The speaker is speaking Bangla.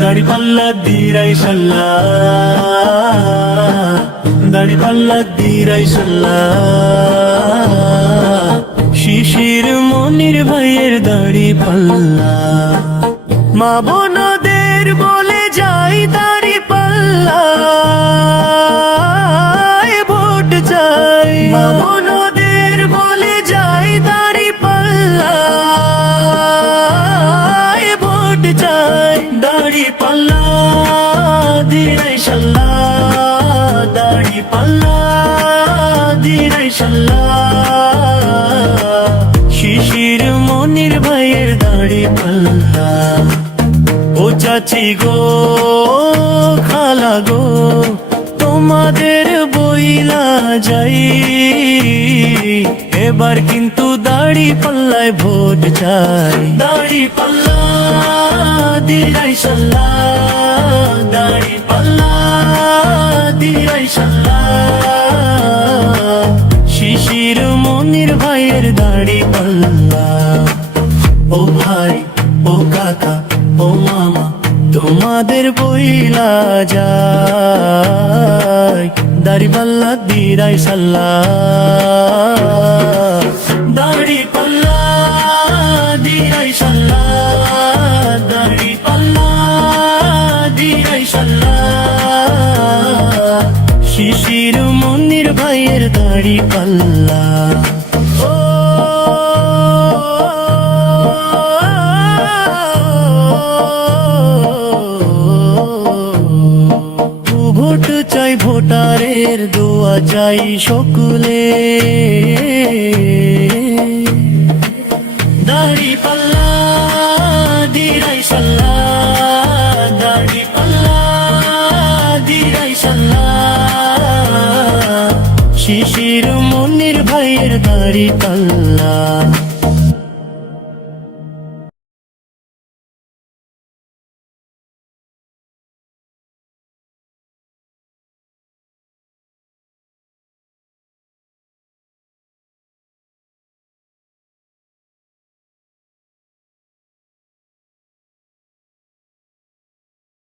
দাড়ি পাল্লা দিরাই সাল্লা, দাড়ি পাল্লা দিরাই সাল্লা। শিশির মনির ভাইয়ের দাড়ি পাল্লা, মা বোনদের বলে যাই দাড়ি পাল্লা ভোট চাই। মা বোনদের বলে যাই দাড়ি পাল্লা ভোট চাই। দাড়ি পাল্লা দিরাই সাল্লা, দাড়ি পাল্লা দিরাই সাল্লা। শিশির মনির ভাইয়ের দাড়ি পাল্লা। ও চাচি গো খালা গো তোমাদের বইলা যাই, এবার কিন্তু দাড়ি পাল্লায় ভোট চাই। দাড়ি পাল্লা দিরাই সাল্লা, দাড়ি পাল্লা দিরাই সাল্লা। শিশির মনির ভাইয়ের দাড়ি পাল্লা। ও ভাই ও কাকা ও মামা তোমাদের বইলা যাই, দাড়ি পাল্লা দিরাই সাল্লা। দাড়ি পাল্লা দিরাই সাল্লা, দাড়ি পাল্লা দিরাই সাল্লা। শিশির মনির ভাইয়ের দাড়ি পাল্লা। ভোট চাই ভোটারের দোয়া চাই সকলে, দাড়ি পাল্লা দিরাই সাল্লা, দাড়ি পাল্লা দিরাই সাল্লা। শিশির মনির ভাইয়ের দাড়ি পাল্লা।